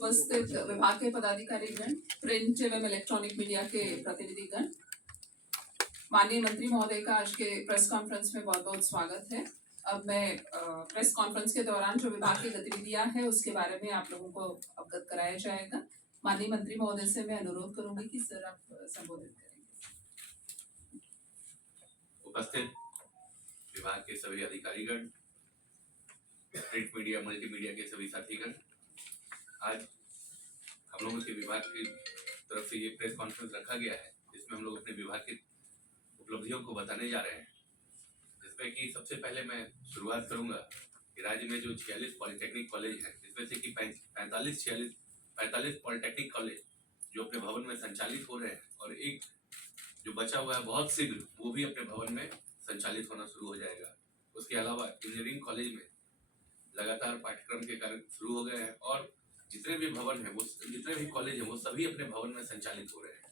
उपस्थित विभाग के पदाधिकारीगण, प्रिंट एवं इलेक्ट्रॉनिक मीडिया के प्रतिनिधिगण, माननीय मंत्री महोदय का आज के प्रेस कॉन्फ्रेंस में बहुत बहुत स्वागत है। अब मैं प्रेस कॉन्फ्रेंस के दौरान जो विभाग की गतिविधियां हैं उसके बारे में आप लोगों को अवगत कराया जाएगा। माननीय मंत्री महोदय से मैं अनुरोध करूंगी कि सर आप संबोधित करेंगे। उपस्थित विभाग के सभी अधिकारीगण, प्रिंट मीडिया, मल्टीमीडिया के सभी साथीगण, आज हम लोगों के विभाग की तरफ से ये प्रेस कॉन्फ्रेंस रखा गया है जिसमें हम लोग अपने विभाग की उपलब्धियों को बताने जा रहे हैं। जिसमें कि सबसे पहले मैं शुरुआत करूंगा कि राज्य में जो 46 पॉलिटेक्निक कॉलेज हैं, जिसमें से कि 45 पॉलिटेक्निक कॉलेज जो अपने भवन में संचालित हो रहे हैं और एक जो बचा हुआ है बहुत शीघ्र वो भी अपने भवन में संचालित होना शुरू हो जाएगा। उसके अलावा इंजीनियरिंग कॉलेज में लगातार पाठ्यक्रम के कार्य शुरू हो गए हैं और जितने भी भवन हैं, वो जितने भी कॉलेज हैं, वो सभी अपने भवन में संचालित हो रहे हैं।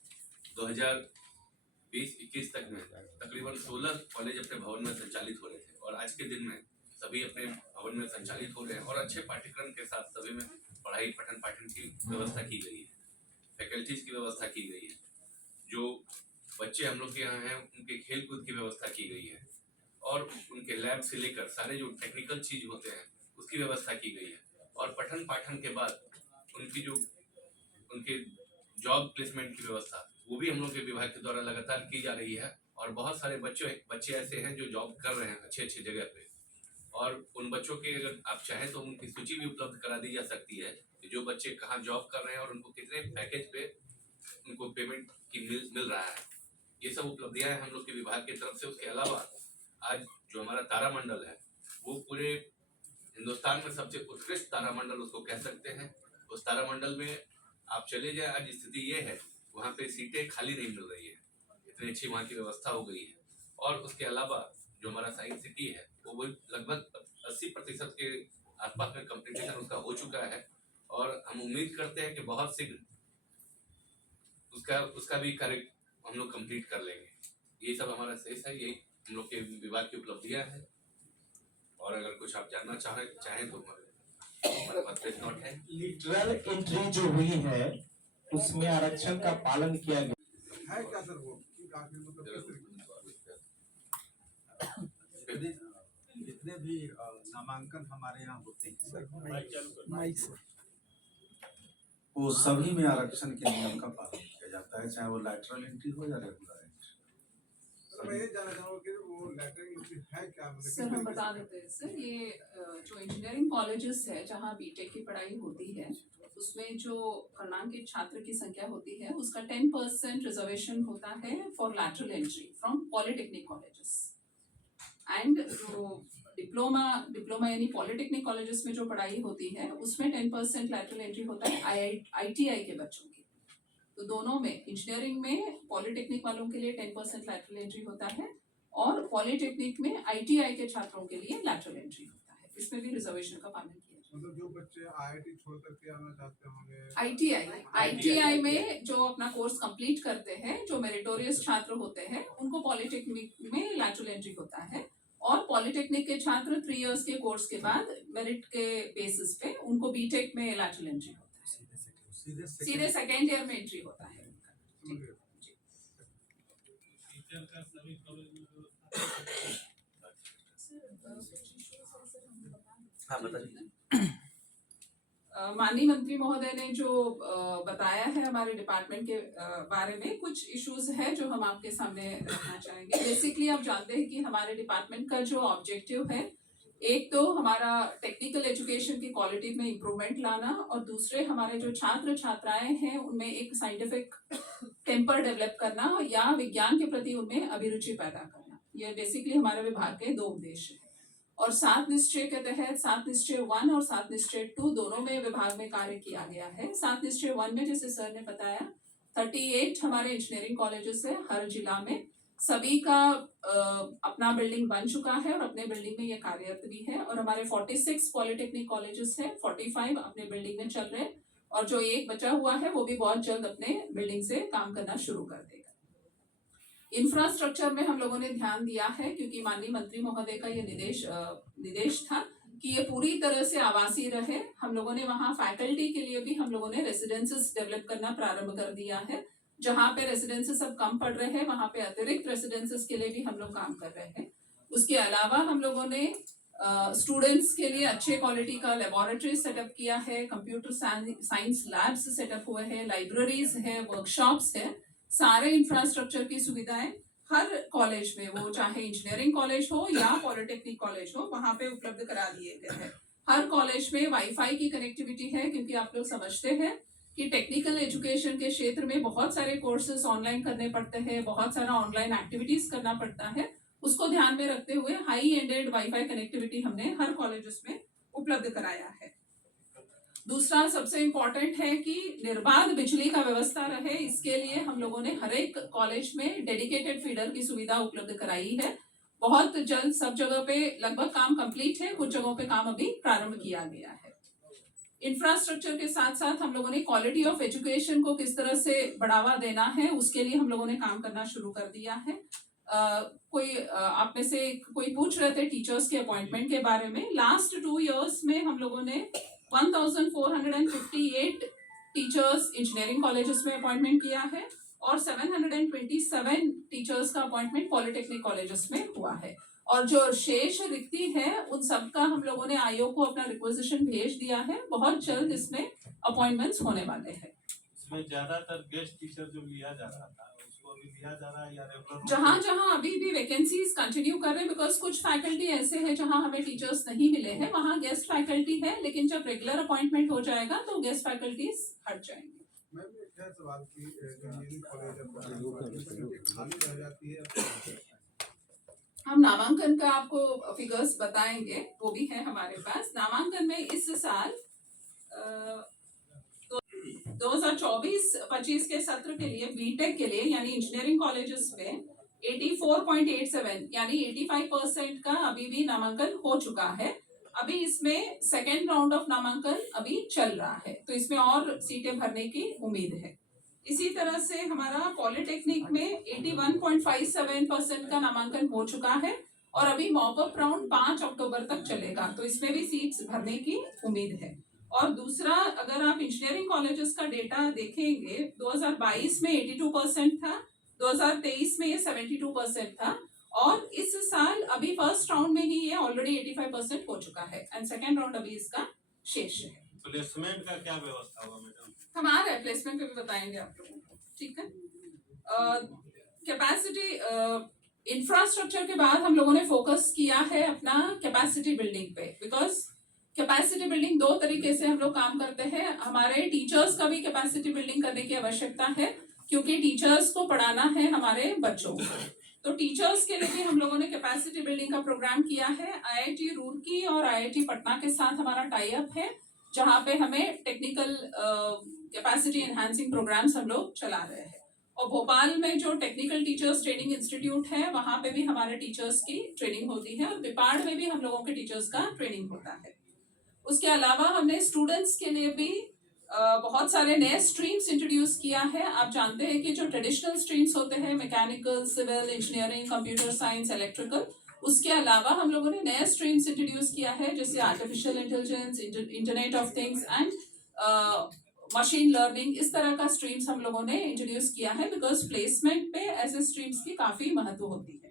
2020-21 तक में तकरीबन 16 कॉलेज अपने भवन में संचालित हो रहे थे और आज के दिन में सभी अपने भवन में संचालित हो रहे हैं और अच्छे पाठ्यक्रम के साथ सभी में पढ़ाई पठन पाठन की व्यवस्था की गई है, फैकल्टीज की व्यवस्था की गई है। जो बच्चे हम लोग के यहाँ हैं उनके खेल कूद की व्यवस्था की गई है और उनके लैब से लेकर सारे जो टेक्निकल चीज होते हैं उसकी व्यवस्था की गई है और पठन पाठन के बाद उनके जॉब प्लेसमेंट की व्यवस्था वो भी हम लोग के विभाग के द्वारा लगातार की जा रही है और बहुत सारे बच्चे ऐसे हैं जो जॉब कर रहे हैं अच्छे जगह पे और उन बच्चों के अगर आप चाहें तो उनकी सूची भी उपलब्ध करा दी जा सकती है कि जो बच्चे कहाँ जॉब कर रहे हैं और उनको कितने पैकेज पे उनको पेमेंट की मिल रहा है। ये सब उपलब्धियां हैं हम लोग के विभाग की तरफ से। उसके अलावा आज जो हमारा तारामंडल है वो पूरे हिंदुस्तान में सबसे उत्कृष्ट तारामंडल उसको कह सकते हैं। उस तारामंडल में आप चले जाए, आज स्थिति ये है वहाँ पे सीटें खाली नहीं मिल रही है, इतनी अच्छी वहाँ की व्यवस्था हो गई है। और उसके अलावा जो हमारा साइंस सिटी है वो लगभग 80% के आसपास में कंप्लीटेशन उसका हो चुका है और हम उम्मीद करते हैं कि बहुत शीघ्र उसका भी कार्य हम लोग कंप्लीट कर लेंगे। ये सब हमारा शेष है, यही हम लोग के विभाग की उपलब्धियां हैं और अगर कुछ आप जानना चाहें तो हमारे पास प्रेस नोट है। लिटरल एंट्री जो हुई है उसमें आरक्षण का पालन किया गया है क्या सर? वो जितने भी नामांकन हमारे यहाँ होते हैं वो सभी में आरक्षण के नियम का पालन किया जाता है, चाहे वो लैटरल एंट्री हो या रेगुलर एंट्री। मैं ये जानना चाहूँगा कि वो लैटरल एंट्री है क्या? सर हम बता देते हैं सर, ये जो इंजीनियरिंग कॉलेजेस है जहाँ बीटेक की पढ़ाई होती है उसमें जो पूर्णांकित छात्र की संख्या होती है उसका 10% रिजर्वेशन होता है for lateral entry from polytechnic colleges and जो डिप्लोमा यानी पॉलिटेक्निक कॉलेजेस में जो पढ़ाई होती है उसमें 10% लैटरल एंट्री होता है IITI के बच्चों की। तो दोनों में, इंजीनियरिंग में पॉलिटेक्निक वालों के लिए 10% लैटरल एंट्री होता है और पॉलिटेक्निक में ITI के छात्रों के लिए लैटरल एंट्री होता है। इसमें भी रिजर्वेशन का पालन किया जाता है। मतलब जो बच्चे IIT छोड़ करके आना चाहते होंगे, ITI में जो अपना कोर्स कंप्लीट करते हैं, जो मेरिटोरियस छात्र होते हैं उनको पॉलिटेक्निक में लैटरल एंट्री होता है और पॉलिटेक्निक के छात्र 3 इयर्स के कोर्स के बाद मेरिट के बेसिस पे उनको बीटेक में लैटरल एंट्री होता है, सीधे सेकेंड ईयर में एंट्री होता है। हाँ बताइए। माननीय मंत्री महोदय ने जो बताया है हमारे डिपार्टमेंट के बारे में, कुछ इश्यूज है जो हम आपके सामने रखना चाहेंगे। बेसिकली आप जानते हैं कि हमारे डिपार्टमेंट का जो ऑब्जेक्टिव है, एक तो हमारा टेक्निकल एजुकेशन की क्वालिटी में इम्प्रूवमेंट लाना और दूसरे हमारे जो छात्र छात्राएं हैं उनमें एक साइंटिफिक टेम्पर डेवलप करना या विज्ञान के प्रति उनमें अभिरुचि पैदा करना। ये बेसिकली हमारे विभाग के 2 उद्देश्य हैं और 7 निश्चय के तहत 7 निश्चय 1 और 7 निश्चय 2 दोनों में विभाग में कार्य किया गया है। 7 निश्चय 1 में जैसे सर ने बताया 38 हमारे इंजीनियरिंग कॉलेजेस है हर जिला में, सभी का अपना बिल्डिंग बन चुका है और अपने बिल्डिंग में ये कार्यरत भी है और हमारे 46 पॉलिटेक्निक कॉलेजेस है, 45 अपने बिल्डिंग में चल रहे हैं और जो एक बचा हुआ है वो भी बहुत जल्द अपने बिल्डिंग से काम करना शुरू कर देगा। इंफ्रास्ट्रक्चर में हम लोगों ने ध्यान दिया है क्योंकि माननीय मंत्री महोदय का ये निर्देश था कि ये पूरी तरह से आवासीय रहे। हम लोगों ने वहाँ फैकल्टी के लिए भी हम लोगों ने रेसिडेंसेस डेवलप करना प्रारंभ कर दिया है। जहाँ पे रेसिडेंसेस अब कम पड़ रहे हैं वहाँ पे अतिरिक्त रेसिडेंसेस के लिए भी हम लोग काम कर रहे हैं। उसके अलावा हम लोगों ने स्टूडेंट्स के लिए अच्छे क्वालिटी का लेबोरेटरी सेटअप किया है, कंप्यूटर साइंस लैब्स सेटअप हुए हैं, लाइब्रेरीज है, वर्कशॉप्स है, सारे इंफ्रास्ट्रक्चर की सुविधाएं हर कॉलेज में, वो चाहे इंजीनियरिंग कॉलेज हो या पॉलिटेक्निक कॉलेज हो, वहां पे उपलब्ध करा दिए गए हैं। हर कॉलेज में वाईफाई की कनेक्टिविटी है, क्योंकि आप लोग समझते हैं कि टेक्निकल एजुकेशन के क्षेत्र में बहुत सारे कोर्सेज ऑनलाइन करने पड़ते हैं, बहुत सारा ऑनलाइन एक्टिविटीज करना पड़ता है। उसको ध्यान में रखते हुए हाई एंडेड वाईफाई कनेक्टिविटी हमने हर कॉलेजेस में उपलब्ध कराया है। दूसरा सबसे इम्पोर्टेंट है कि निर्बाध बिजली का व्यवस्था रहे, इसके लिए हम लोगों ने हर एक कॉलेज में डेडिकेटेड फीडर की सुविधा उपलब्ध कराई है। बहुत जल्द सब जगह पे लगभग काम कंप्लीट है, कुछ जगहों पे काम अभी प्रारंभ किया गया है। इंफ्रास्ट्रक्चर के साथ साथ हम लोगों ने क्वालिटी ऑफ एजुकेशन को किस तरह से बढ़ावा देना है, उसके लिए हम लोगों ने काम करना शुरू कर दिया है। आप में से कोई पूछ रहे थे टीचर्स के अपॉइंटमेंट के बारे में। लास्ट 2 इयर्स में हम लोगों ने 1458 टीचर्स इंजीनियरिंग कॉलेजेस में अपॉइंटमेंट किया है और 727 टीचर्स का अपॉइंटमेंट पॉलिटेक्निक कॉलेजेस में हुआ है। और जो शेष रिक्ति है उन सबका हम लोगों ने आयोग को अपना रिक्वेजिशन भेज दिया है। बहुत जल्द इसमें अपॉइंटमेंट्स होने वाले हैं। इसमें ज्यादातर गेस्ट टीचर जो लिया जा रहा था उसको अभी लिया जा रहा है या रेगुलर? जहाँ जहाँ अभी भी वैकेंसीज कंटिन्यू कर रहे हैं, बिकॉज कुछ फैकल्टी ऐसे हैं जहाँ हमें टीचर्स नहीं मिले हैं, वहाँ गेस्ट फैकल्टी है, लेकिन जब रेगुलर अपॉइंटमेंट हो जाएगा तो गेस्ट फैकल्टीज हट जाएंगे। सवाल की इंजीनियरिंग कॉलेज खाली रह जाती है, हम नामांकन का आपको फिगर्स बताएंगे, वो भी है हमारे पास। नामांकन में इस साल 2024-25 के सत्र के लिए बीटेक के लिए यानी इंजीनियरिंग कॉलेजेस में 84.87 यानी 85% का अभी भी नामांकन हो चुका है। अभी इसमें सेकेंड राउंड ऑफ नामांकन अभी चल रहा है, तो इसमें और सीटें भरने की उम्मीद है। इसी तरह से हमारा पॉलिटेक्निक में 81.57% का नामांकन हो चुका है और अभी मॉकअप राउंड 5 अक्टूबर तक चलेगा, तो इसमें भी सीट्स भरने की उम्मीद है। और दूसरा, अगर आप इंजीनियरिंग कॉलेजेस का डेटा देखेंगे, 2022 में 82% था, 2023 में ये 72% था और इस साल अभी फर्स्ट राउंड में ही ये ऑलरेडी 85% हो चुका है एंड सेकेंड राउंड अभी इसका शेष है। प्लेसमेंट का क्या व्यवस्था होगा मैडम? हम आ रहे हैं, प्लेसमेंट पे भी बताएंगे आप लोगों को, ठीक है। कैपेसिटी इंफ्रास्ट्रक्चर के बाद हम लोगों ने फोकस किया है अपना कैपेसिटी बिल्डिंग पे, बिकॉज कैपेसिटी बिल्डिंग 2 तरीके से हम लोग काम करते हैं। हमारे टीचर्स का भी कैपेसिटी बिल्डिंग करने की आवश्यकता है, क्योंकि टीचर्स को पढ़ाना है हमारे बच्चों को। तो टीचर्स के लिए भी हम लोगों ने कैपेसिटी बिल्डिंग का प्रोग्राम किया है। IIT रुड़की और IIT पटना के साथ हमारा टाई अप है, जहाँ पे हमें टेक्निकल कैपेसिटी एनहांसिंग प्रोग्राम्स हम लोग चला रहे हैं। और भोपाल में जो टेक्निकल टीचर्स ट्रेनिंग इंस्टीट्यूट है, वहाँ पे भी हमारे टीचर्स की ट्रेनिंग होती है और पिपाड़ में भी हम लोगों के टीचर्स का ट्रेनिंग होता है। उसके अलावा हमने स्टूडेंट्स के लिए भी बहुत सारे नए स्ट्रीम्स इंट्रोड्यूस किया है। आप जानते हैं कि जो ट्रेडिशनल स्ट्रीम्स होते हैं, mechanical, civil engineering, computer science, electrical, उसके अलावा हम लोगों ने नए स्ट्रीम्स इंट्रोड्यूस किया है, जैसे artificial intelligence, internet of things and machine learning. इस तरह का स्ट्रीम्स हम लोगों ने इंट्रोड्यूस किया है, बिकॉज प्लेसमेंट पे ऐसे स्ट्रीम्स की काफी महत्व होती है।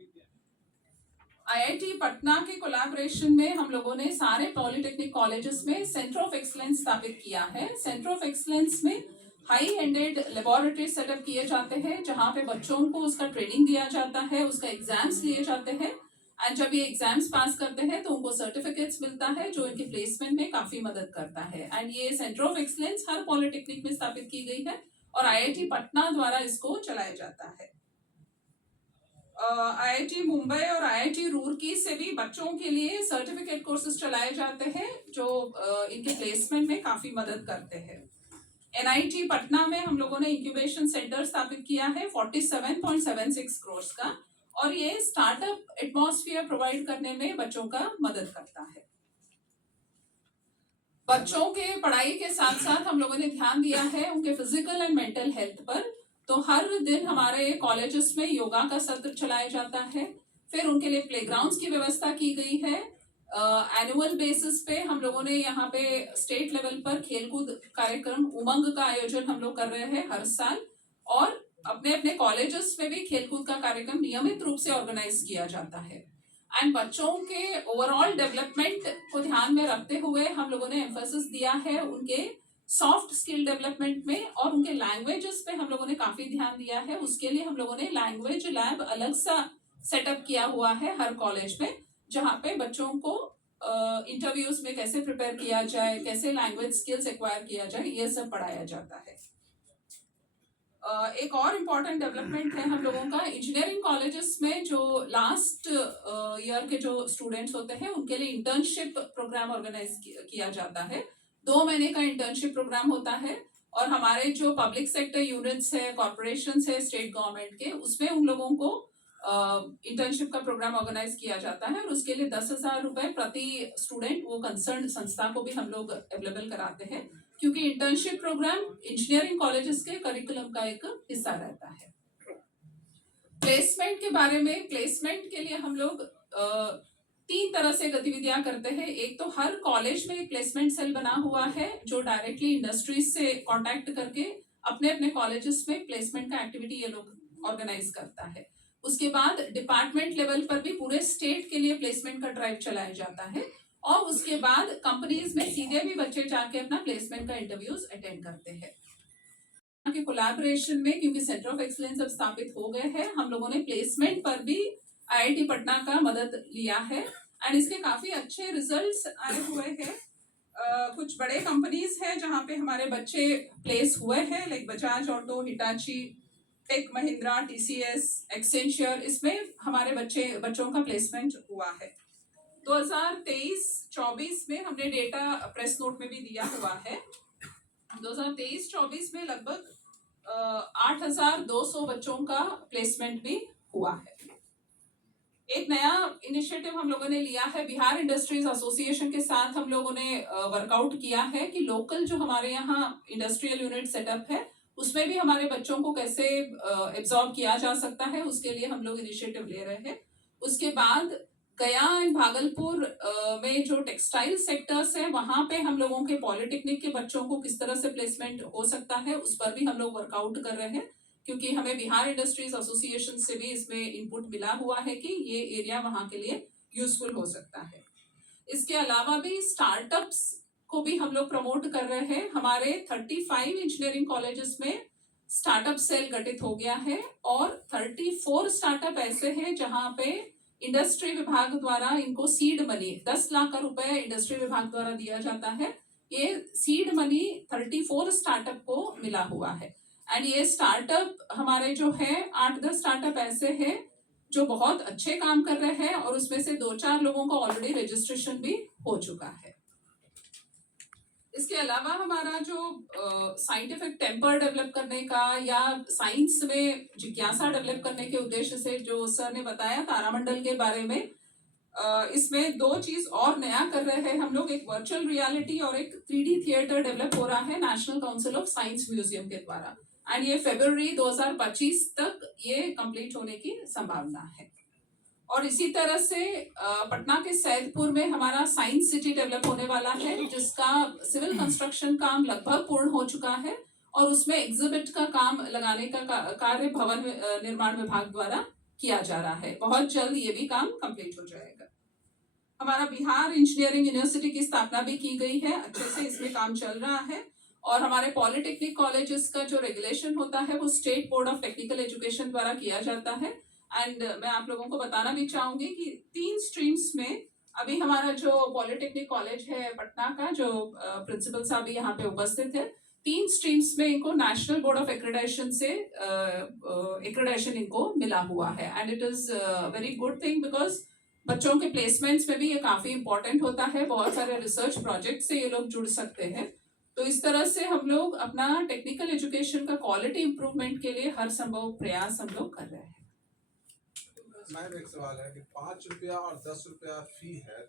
IIT पटना के कोलैबोरेशन में हम लोगों ने सारे पॉलिटेक्निक कॉलेजेस में सेंटर ऑफ एक्सलेंस स्थापित किया है। सेंटर ऑफ एक्सलेंस में हाई एंडेड लेबोरेटरी सेटअप किए जाते हैं, जहाँ पे बच्चों को उसका ट्रेनिंग दिया जाता है, उसका एग्जाम्स लिए जाते हैं एंड जब ये एग्जाम्स पास करते हैं तो उनको सर्टिफिकेट्स मिलता है, जो इनके प्लेसमेंट में काफी मदद करता है। एंड ये centre of excellence her polytechnic में स्थापित की गई है और IIT पटना द्वारा इसको चलाया जाता है। IIT मुंबई और IIT रुड़की से भी बच्चों के लिए सर्टिफिकेट कोर्सेज चलाए जाते हैं, जो इनके प्लेसमेंट में काफी मदद करते हैं। NIT पटना में हम लोगों ने इंक्यूबेशन सेंटर स्थापित किया है 47.76 करोड़ का, और ये स्टार्टअप एटमॉस्फेयर प्रोवाइड करने में बच्चों का मदद करता है। बच्चों के पढ़ाई के साथ साथ हम लोगों ने ध्यान दिया है उनके फिजिकल एंड मेंटल हेल्थ पर। तो हर दिन हमारे कॉलेजेस में योगा का सत्र चलाया जाता है, फिर उनके लिए प्लेग्राउंड्स की व्यवस्था की गई है, एनुअल बेसिस पे हम लोगों ने यहाँ पे स्टेट लेवल पर खेलकूद कार्यक्रम उमंग का आयोजन हम लोग कर रहे हैं हर साल, और अपने अपने कॉलेजेस में भी खेलकूद का कार्यक्रम नियमित रूप से ऑर्गेनाइज किया जाता है। एंड बच्चों के ओवरऑल डेवलपमेंट को ध्यान में रखते हुए हम लोगों ने एम्फेसिस दिया है उनके सॉफ्ट स्किल डेवलपमेंट में, और उनके लैंग्वेजेस पे हम लोगों ने काफी ध्यान दिया है। उसके लिए हम लोगों ने लैंग्वेज लैब अलग सा सेटअप किया हुआ है हर कॉलेज में, जहाँ पे बच्चों को इंटरव्यूज में कैसे प्रिपेयर किया जाए, कैसे लैंग्वेज स्किल्स एक्वायर किया जाए, ये सब पढ़ाया जाता है। एक और इम्पॉर्टेंट डेवलपमेंट है हम लोगों का, इंजीनियरिंग कॉलेजेस में जो लास्ट ईयर के जो स्टूडेंट्स होते हैं उनके लिए इंटर्नशिप प्रोग्राम ऑर्गेनाइज किया जाता है। 2 महीने का इंटर्नशिप प्रोग्राम होता है, और हमारे जो पब्लिक सेक्टर यूनिट्स है, कॉर्पोरेशंस है स्टेट गवर्नमेंट के, उसमें उन लोगों को इंटर्नशिप का प्रोग्राम ऑर्गेनाइज किया जाता है, और उसके लिए 10,000 रुपए प्रति स्टूडेंट वो कंसर्न संस्था को भी हम लोग अवेलेबल कराते हैं, क्योंकि इंटर्नशिप प्रोग्राम इंजीनियरिंग कॉलेजेस के करिकुलम का एक हिस्सा रहता है। प्लेसमेंट के बारे में, प्लेसमेंट के लिए हम लोग 3 तरह से गतिविधियां करते हैं। एक तो हर कॉलेज में एक प्लेसमेंट सेल बना हुआ है जो डायरेक्टली इंडस्ट्रीज से कांटेक्ट करके अपने अपने कॉलेजेस में प्लेसमेंट का एक्टिविटी ये लोग ऑर्गेनाइज करता है। उसके बाद डिपार्टमेंट लेवल पर भी पूरे स्टेट के लिए प्लेसमेंट का ड्राइव चलाया जाता है, और उसके बाद कंपनीज में सीधे भी बच्चे जाके अपना प्लेसमेंट का इंटरव्यूज अटेंड करते हैं। के कोलैबोरेशन में, क्योंकि सेंटर ऑफ एक्सीलेंस अब स्थापित हो गए हैं, हम लोगों ने प्लेसमेंट पर भी आईआईटी पटना का मदद लिया है, एंड इसके काफी अच्छे रिजल्ट्स आए हुए हैं। कुछ बड़े कंपनीज हैं जहाँ पे हमारे बच्चे प्लेस हुए हैं, like Bajaj Auto, Hitachi, Tech Mahindra, TCS, Accenture, इसमें हमारे बच्चों का प्लेसमेंट हुआ है। 2023-24 में हमने डेटा प्रेस नोट में भी दिया हुआ है। 2023-24 में लगभग 8,200 बच्चों का प्लेसमेंट भी हुआ है। एक नया इनिशिएटिव हम लोगों ने लिया है, बिहार इंडस्ट्रीज एसोसिएशन के साथ हम लोगों ने वर्कआउट किया है कि लोकल जो हमारे यहाँ इंडस्ट्रियल यूनिट सेटअप है उसमें भी हमारे बच्चों को कैसे एब्जॉर्ब किया जा सकता है, उसके लिए हम लोग इनिशिएटिव ले रहे हैं। उसके बाद गया एंड भागलपुर में जो टेक्सटाइल सेक्टर्स है वहां पे हम लोगों के पॉलिटेक्निक के बच्चों को किस तरह से प्लेसमेंट हो सकता है उस पर भी हम लोग वर्कआउट कर रहे हैं, क्योंकि हमें बिहार इंडस्ट्रीज एसोसिएशन से भी इसमें इनपुट मिला हुआ है कि ये एरिया वहां के लिए यूजफुल हो सकता है। इसके अलावा भी स्टार्टअप्स को भी हम लोग प्रमोट कर रहे हैं। हमारे 35 इंजीनियरिंग कॉलेजेस में स्टार्टअप सेल गठित हो गया है, और 34 स्टार्टअप ऐसे हैं जहां पे इंडस्ट्री विभाग द्वारा इनको सीड मनी 10 लाख रुपए इंडस्ट्री विभाग द्वारा दिया जाता है। ये सीड मनी 34 स्टार्टअप को मिला हुआ है, एंड ये स्टार्टअप हमारे जो है 8-10 स्टार्टअप ऐसे हैं जो बहुत अच्छे काम कर रहे हैं, और उसमें से 2-4 लोगों का ऑलरेडी रजिस्ट्रेशन भी हो चुका है। इसके अलावा हमारा जो साइंटिफिक टेम्पर डेवलप करने का या साइंस में जिज्ञासा डेवलप करने के उद्देश्य से जो सर ने बताया तारामंडल के बारे में, इसमें 2 चीज और नया कर रहे हैं हम लोग। एक वर्चुअल रियलिटी और एक 3D थिएटर डेवलप हो रहा है national council of science museum के द्वारा, एंड ये फरवरी 2025 तक ये कंप्लीट होने की संभावना है। और इसी तरह से पटना के सैदपुर में हमारा साइंस सिटी डेवलप होने वाला है, जिसका सिविल कंस्ट्रक्शन काम लगभग पूर्ण हो चुका है, और उसमें एग्जिबिट का काम लगाने का कार्य भवन निर्माण विभाग द्वारा किया जा रहा है। बहुत जल्द ये भी काम कंप्लीट हो जाएगा। हमारा बिहार इंजीनियरिंग यूनिवर्सिटी की स्थापना भी की गई है, अच्छे से इसमें काम चल रहा है। और हमारे पॉलिटेक्निक कॉलेजेस का जो रेगुलेशन होता है वो state board of technical education द्वारा किया जाता है। एंड मैं आप लोगों को बताना भी चाहूंगी कि 3 स्ट्रीम्स में अभी हमारा जो पॉलिटेक्निक कॉलेज है पटना का, जो प्रिंसिपल साहब यहाँ पे उपस्थित है, 3 स्ट्रीम्स में इनको नेशनल बोर्ड ऑफ एक्रेडिटेशन से एक्रेडिटेशन इनको मिला हुआ है, and it is very good thing because बच्चों के प्लेसमेंट्स में भी ये काफी इंपॉर्टेंट होता है। बहुत सारे रिसर्च प्रोजेक्ट से ये लोग जुड़ सकते हैं। तो इस तरह से हम लोग अपना टेक्निकल एजुकेशन का क्वालिटी इंप्रूवमेंट के लिए हर संभव प्रयास हम लोग कर रहे हैं। मैम एक सवाल है कि 5 रुपया और 10 रुपया फी है,